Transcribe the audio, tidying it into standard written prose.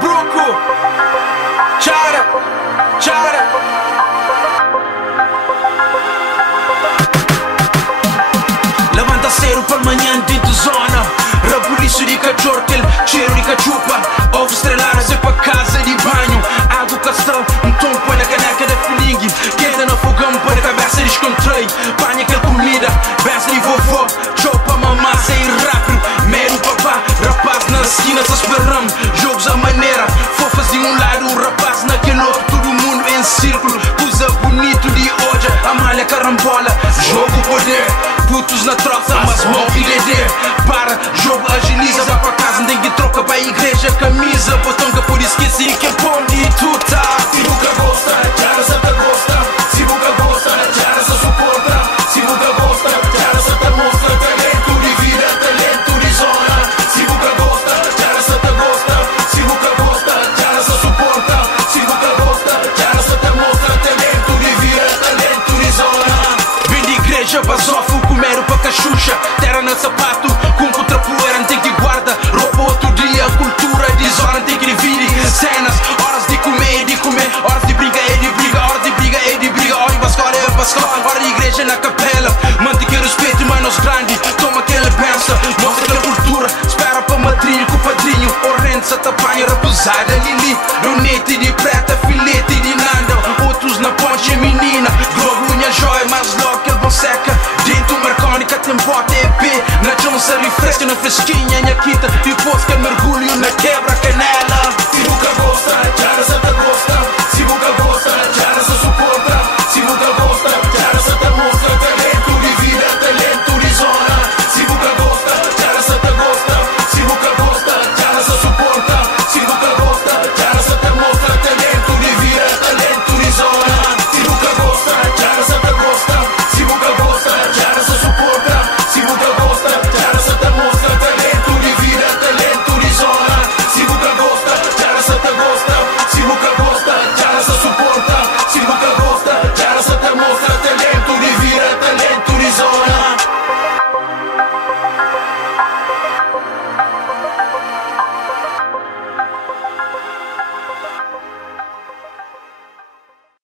Bruco, Chara, levanta cedo para manhã dentro zona. Rabuliço de cachorro, aquele cheiro de cachupa. Ovo estreladas é para casa de banho. Água castão, tom põe na caneca da filingue. Quenta no fogão para a cabeça descontrai. Banha aquela comida, benção de vovó. Chopa mamá, sair rápido. Mero papá, rapaz na esquina se esperando. Jogos à maneira, fofas de um lado, o rapaz naquele outro. Todo mundo em círculo, coisa bonito de hoje. A malha carambola, jogo poder. Putos na troça, mas morre DD. Para, jogo agiliza, vai pra casa, não tem que troca pra igreja, camisa, botão que por esqueci que é bom de tu tá. Se nunca gosta, já essa te gosta. Se nunca gosta, já essa suporta. Se nunca gosta, já essa te mostra. Talento de vida, talento de zona. Se nunca gosta, já essa te gosta. Se nunca gosta, já essa suporta. Se nunca gosta, já essa te mostra. Talento de vida, talento de zona. Vem de igreja, basofo, comer pra cachucha. Terra no sapato, com contrapoeira, tem que guarda. Roupa outro dia, cultura de zona, tem que dividir cenas. Horas de comer, horas de briga e de briga. Horas de briga e de briga, hora de bascola e bascola. Hora de igreja na capela, mantém que respeito, manos grande. Toma aquela pensa, mostra aquela cultura. Espera pra madrinho, com o padrinho. Orrente, satapanha, rapuzada, lili. Donete de preta, filete de nanda. Outros na ponte, menina. Globo, minha joia, mais logo que ele seca. Dentro marcónica, tem bota EP. Na Johnson refresca, na fresquinha, minha quinta. Depois que mergulho